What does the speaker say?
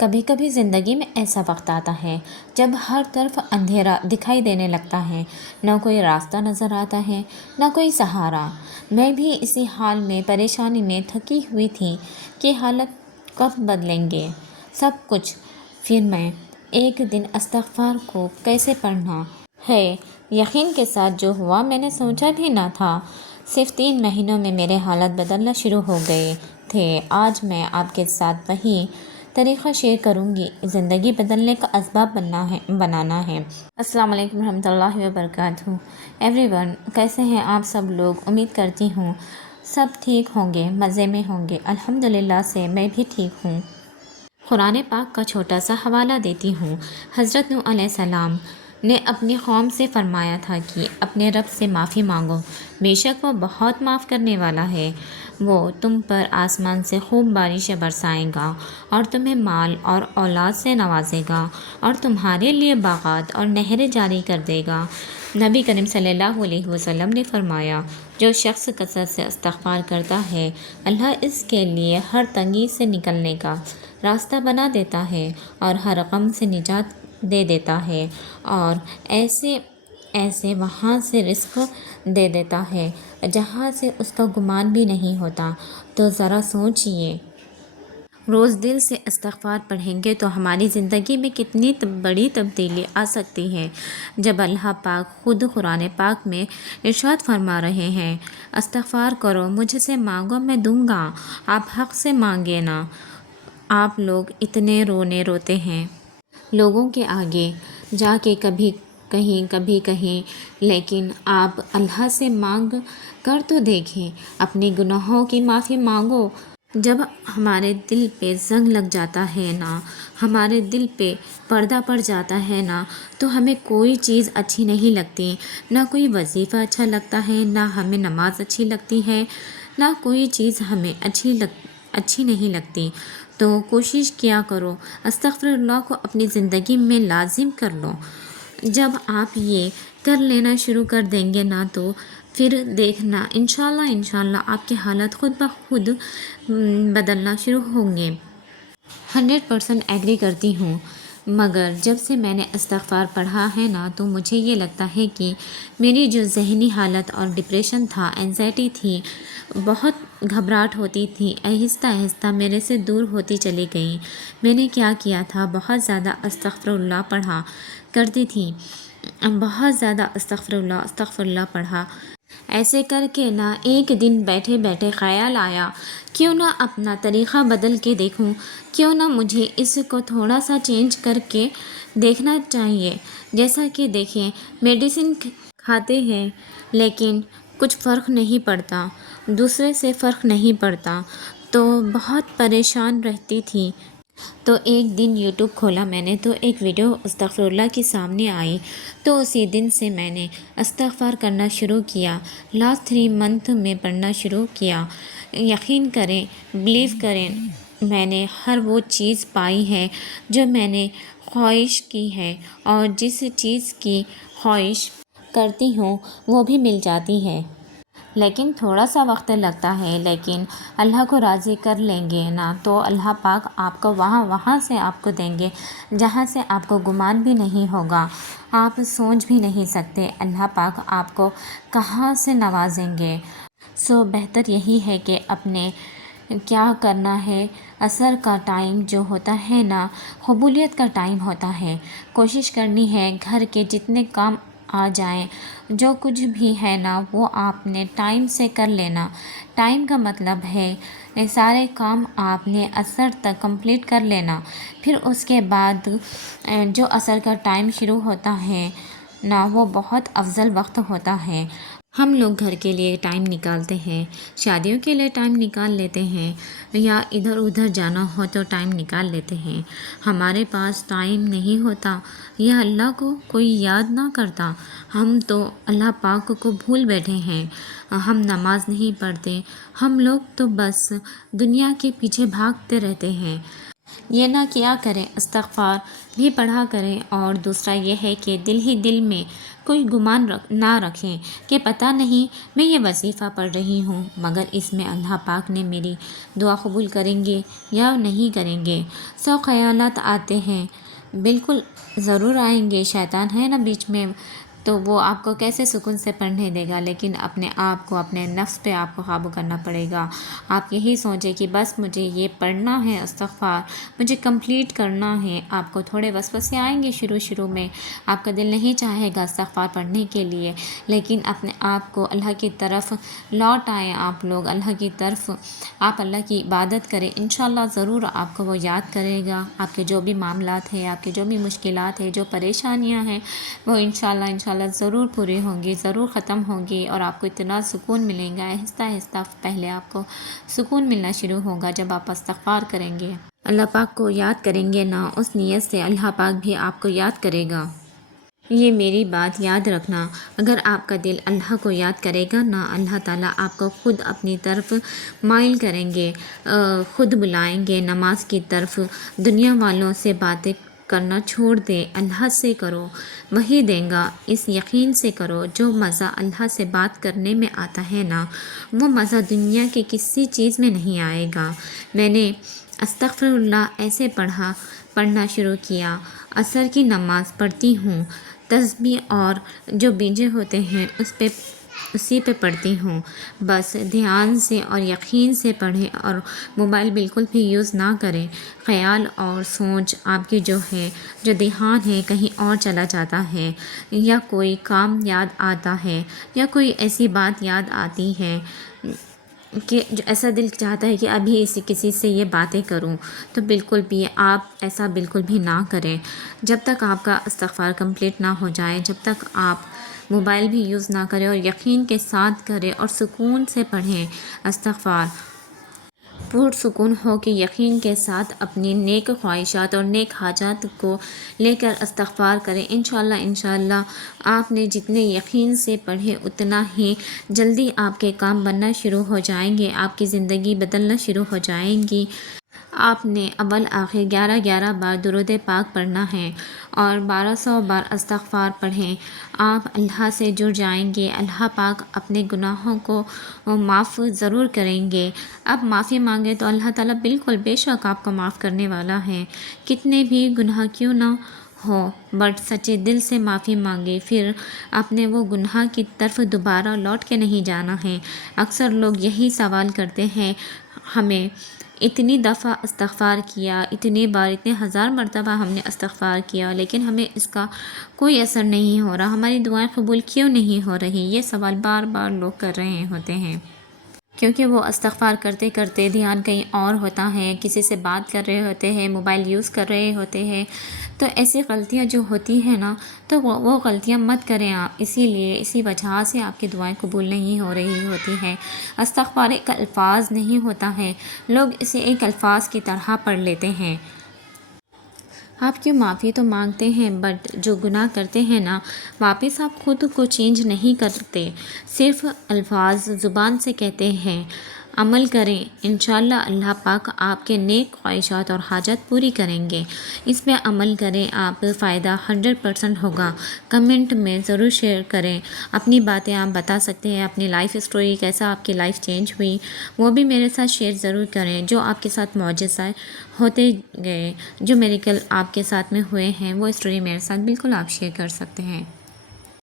کبھی کبھی زندگی میں ایسا وقت آتا ہے جب ہر طرف اندھیرا دکھائی دینے لگتا ہے، نہ کوئی راستہ نظر آتا ہے، نہ کوئی سہارا۔ میں بھی اسی حال میں پریشانی میں تھکی ہوئی تھی کہ حالت کب بدلیں گے سب کچھ۔ پھر میں ایک دن استغفار کو کیسے پڑھنا ہے یقین کے ساتھ جو ہوا میں نے سوچا بھی نہ تھا۔ صرف 3 مہینوں میں میرے حالات بدلنا شروع ہو گئے تھے۔ آج میں آپ کے ساتھ وہی طریقہ شیئر کروں گی، زندگی بدلنے کا اسباب بنانا ہے۔ السلام علیکم ورحمۃ اللہ وبرکاتہ۔ ایوری ون، کیسے ہیں آپ سب لوگ؟ امید کرتی ہوں سب ٹھیک ہوں گے، مزے میں ہوں گے۔ الحمدللہ سے میں بھی ٹھیک ہوں۔ قرآن پاک کا چھوٹا سا حوالہ دیتی ہوں۔ حضرت نوح علیہ السلام نے اپنی قوم سے فرمایا تھا کہ اپنے رب سے معافی مانگو، بے شک وہ بہت معاف کرنے والا ہے۔ وہ تم پر آسمان سے خوب بارشیں برسائے گا اور تمہیں مال اور اولاد سے نوازے گا اور تمہارے لیے باغات اور نہریں جاری کر دے گا۔ نبی کریم صلی اللہ علیہ وسلم نے فرمایا، جو شخص کثرت سے استغفار کرتا ہے، اللہ اس کے لیے ہر تنگی سے نکلنے کا راستہ بنا دیتا ہے اور ہر غم سے نجات دے دیتا ہے، اور ایسے وہاں سے رزق دے دیتا ہے جہاں سے اس کا گمان بھی نہیں ہوتا۔ تو ذرا سوچئے، روز دل سے استغفار پڑھیں گے تو ہماری زندگی میں کتنی بڑی تبدیلی آ سکتی ہے۔ جب اللہ پاک خود قرآن پاک میں ارشاد فرما رہے ہیں، استغفار کرو، مجھ سے مانگو میں دوں گا، آپ حق سے مانگے نا۔ آپ لوگ اتنے روتے ہیں لوگوں کے آگے جا کے، کبھی کہیں، لیکن آپ اللہ سے مانگ کر تو دیکھیں، اپنے گناہوں کی معافی مانگو۔ جب ہمارے دل پہ زنگ لگ جاتا ہے نا، ہمارے دل پہ پردہ پڑ جاتا ہے نا، تو ہمیں کوئی چیز اچھی نہیں لگتی، نہ کوئی وظیفہ اچھا لگتا ہے، نہ ہمیں نماز اچھی لگتی ہے، نہ کوئی چیز ہمیں اچھی نہیں لگتی۔ تو کوشش کیا کرو، استغفر اللہ کو اپنی زندگی میں لازم کر لو۔ جب آپ یہ کر لینا شروع کر دیں گے نا، تو پھر دیکھنا انشاءاللہ آپ کے حالات خود بخود بدلنا شروع ہوں گے۔ 100% ایگری کرتی ہوں، مگر جب سے میں نے استغفار پڑھا ہے نا، تو مجھے یہ لگتا ہے کہ میری جو ذہنی حالت اور ڈپریشن تھا، اینزائٹی تھی، بہت گھبراہٹ ہوتی تھی، آہستہ میرے سے دور ہوتی چلی گئی۔ میں نے کیا کیا تھا، بہت زیادہ استغفر اللہ پڑھا کرتی تھی، بہت زیادہ استغفر اللہ پڑھا۔ ایسے کر کے نا ایک دن بیٹھے خیال آیا، کیوں نہ اپنا طریقہ بدل کے دیکھوں، کیوں نہ مجھے اس کو تھوڑا سا چینج کر کے دیکھنا چاہیے۔ جیسا کہ دیکھیں، میڈیسن کھاتے ہیں لیکن کچھ فرق نہیں پڑتا، دوسرے سے فرق نہیں پڑتا، تو بہت پریشان رہتی تھی۔ تو ایک دن یوٹیوب کھولا میں نے، تو ایک ویڈیو استغفر اللہ کی سامنے آئی، تو اسی دن سے میں نے استغفار کرنا شروع کیا۔ لاسٹ 3 منتھ میں پڑھنا شروع کیا۔ یقین کریں، بلیو کریں، میں نے ہر وہ چیز پائی ہے جو میں نے خواہش کی ہے، اور جس چیز کی خواہش کرتی ہوں وہ بھی مل جاتی ہے۔ لیکن تھوڑا سا وقت لگتا ہے، لیکن اللہ کو راضی کر لیں گے نا، تو اللہ پاک آپ کو وہاں سے آپ کو دیں گے جہاں سے آپ کو گمان بھی نہیں ہوگا، آپ سوچ بھی نہیں سکتے اللہ پاک آپ کو کہاں سے نوازیں گے۔ بہتر یہی ہے کہ اپنے کیا کرنا ہے، اثر کا ٹائم جو ہوتا ہے نا، قبولیت کا ٹائم ہوتا ہے۔ کوشش کرنی ہے گھر کے جتنے کام آ جائیں، جو کچھ بھی ہے نا، وہ آپ نے ٹائم سے کر لینا۔ ٹائم کا مطلب ہے سارے کام آپ نے عصر تک کمپلیٹ کر لینا۔ پھر اس کے بعد جو عصر کا ٹائم شروع ہوتا ہے نا، وہ بہت افضل وقت ہوتا ہے۔ ہم لوگ گھر کے لیے ٹائم نکالتے ہیں، شادیوں کے لیے ٹائم نکال لیتے ہیں، یا ادھر ادھر جانا ہو تو ٹائم نکال لیتے ہیں۔ ہمارے پاس ٹائم نہیں ہوتا، یا اللہ کو کوئی یاد نہ کرتا، ہم تو اللہ پاک کو بھول بیٹھے ہیں، ہم نماز نہیں پڑھتے، ہم لوگ تو بس دنیا کے پیچھے بھاگتے رہتے ہیں۔ یہ نہ کیا کریں، استغفار بھی پڑھا کریں، اور دوسرا یہ ہے کہ دل ہی دل میں کوئی گمان نہ رکھیں کہ پتہ نہیں میں یہ وظیفہ پڑھ رہی ہوں مگر اس میں اللہ پاک نے میری دعا قبول کریں گے یا نہیں کریں گے۔ خیالات آتے ہیں، بالکل ضرور آئیں گے، شیطان ہے نا بیچ میں، تو وہ آپ کو کیسے سکون سے پڑھنے دے گا، لیکن اپنے آپ کو، اپنے نفس پہ آپ کو قابو کرنا پڑے گا۔ آپ یہی سوچیں کہ بس مجھے یہ پڑھنا ہے استغفار، مجھے کمپلیٹ کرنا ہے۔ آپ کو تھوڑے وسوسے آئیں گے شروع میں، آپ کا دل نہیں چاہے گا استغفار پڑھنے کے لیے، لیکن اپنے آپ کو اللہ کی طرف لوٹ آئیں، آپ لوگ اللہ کی طرف، آپ اللہ کی عبادت کریں، انشاءاللہ ضرور آپ کو وہ یاد کرے گا۔ آپ کے جو بھی معاملات ہیں، آپ کے جو بھی مشکلات ہیں، جو پریشانیاں ہیں، وہ انشاءاللہ ضرور پوری ہوں گی، ضرور ختم ہوں گی، اور آپ کو اتنا سکون ملے گا، آہستہ آہستہ پہلے آپ کو سکون ملنا شروع ہوگا جب آپ استغفار کریں گے۔ اللہ پاک کو یاد کریں گے نا، اس نیت سے اللہ پاک بھی آپ کو یاد کرے گا۔ یہ میری بات یاد رکھنا، اگر آپ کا دل اللہ کو یاد کرے گا نا، اللہ تعالیٰ آپ کو خود اپنی طرف مائل کریں گے، خود بلائیں گے نماز کی طرف۔ دنیا والوں سے باتیں کرنا چھوڑ دے، اللہ سے کرو، وہی دیں گا، اس یقین سے کرو۔ جو مزہ اللہ سے بات کرنے میں آتا ہے نا، وہ مزہ دنیا کے کسی چیز میں نہیں آئے گا۔ میں نے استغفر اللہ ایسے پڑھنا شروع کیا، عصر کی نماز پڑھتی ہوں، تسبیح اور جو بیجے ہوتے ہیں اسی پہ پڑھتی ہوں، بس دھیان سے اور یقین سے پڑھیں، اور موبائل بالکل بھی یوز نہ کریں۔ خیال اور سوچ آپ کی جو ہے، جو دھیان ہے کہیں اور چلا جاتا ہے، یا کوئی کام یاد آتا ہے، یا کوئی ایسی بات یاد آتی ہے کہ جو ایسا دل چاہتا ہے کہ ابھی کسی سے یہ باتیں کروں، تو بالکل بھی آپ ایسا بالکل بھی نہ کریں۔ جب تک آپ کا استغفار کمپلیٹ نہ ہو جائے، جب تک آپ موبائل بھی یوز نہ کریں، اور یقین کے ساتھ کریں اور سکون سے پڑھیں استغفار، پرسکون ہو کے یقین کے ساتھ اپنی نیک خواہشات اور نیک حاجات کو لے کر استغفار کریں۔ انشاءاللہ آپ نے جتنے یقین سے پڑھے اتنا ہی جلدی آپ کے کام بننا شروع ہو جائیں گے، آپ کی زندگی بدلنا شروع ہو جائیں گی۔ آپ نے اول آخر 11 بار درود پاک پڑھنا ہے، اور 1200 بار استغفار پڑھیں۔ آپ اللہ سے جڑ جائیں گے، اللہ پاک اپنے گناہوں کو معاف ضرور کریں گے۔ اب معافی مانگے تو اللہ تعالیٰ بالکل بے شک آپ کو معاف کرنے والا ہے، کتنے بھی گناہ کیوں نہ ہو، بٹ سچے دل سے معافی مانگے، پھر اپنے وہ گناہ کی طرف دوبارہ لوٹ کے نہیں جانا ہے۔ اکثر لوگ یہی سوال کرتے ہیں، ہمیں اتنی دفعہ استغفار کیا، اتنی بار، اتنے ہزار مرتبہ ہم نے استغفار کیا، لیکن ہمیں اس کا کوئی اثر نہیں ہو رہا، ہماری دعائیں قبول کیوں نہیں ہو رہی؟ یہ سوال بار بار لوگ کر رہے ہوتے ہیں، کیونکہ وہ استغفار کرتے کرتے دھیان کہیں اور ہوتا ہے، کسی سے بات کر رہے ہوتے ہیں، موبائل یوز کر رہے ہوتے ہیں۔ تو ایسی غلطیاں جو ہوتی ہیں نا، تو وہ غلطیاں مت کریں آپ، اسی وجہ سے آپ کی دعائیں قبول نہیں ہو رہی ہوتی ہیں۔ استغفار ایک الفاظ نہیں ہوتا ہے، لوگ اسے ایک الفاظ کی طرح پڑھ لیتے ہیں۔ آپ کیوں معافی تو مانگتے ہیں، بٹ جو گناہ کرتے ہیں نا، واپس آپ خود کو چینج نہیں کرتے، صرف الفاظ زبان سے کہتے ہیں۔ عمل کریں، انشاءاللہ اللہ پاک آپ کے نیک خواہشات اور حاجات پوری کریں گے۔ اس پہ عمل کریں، آپ فائدہ 100% ہوگا۔ کمنٹ میں ضرور شیئر کریں، اپنی باتیں آپ بتا سکتے ہیں، اپنی لائف سٹوری، کیسا آپ کی لائف چینج ہوئی، وہ بھی میرے ساتھ شیئر ضرور کریں۔ جو آپ کے ساتھ معجزہ ہوتے گئے، جو میریکل آپ کے ساتھ میں ہوئے ہیں، وہ اسٹوری میرے ساتھ بالکل آپ شیئر کر سکتے ہیں۔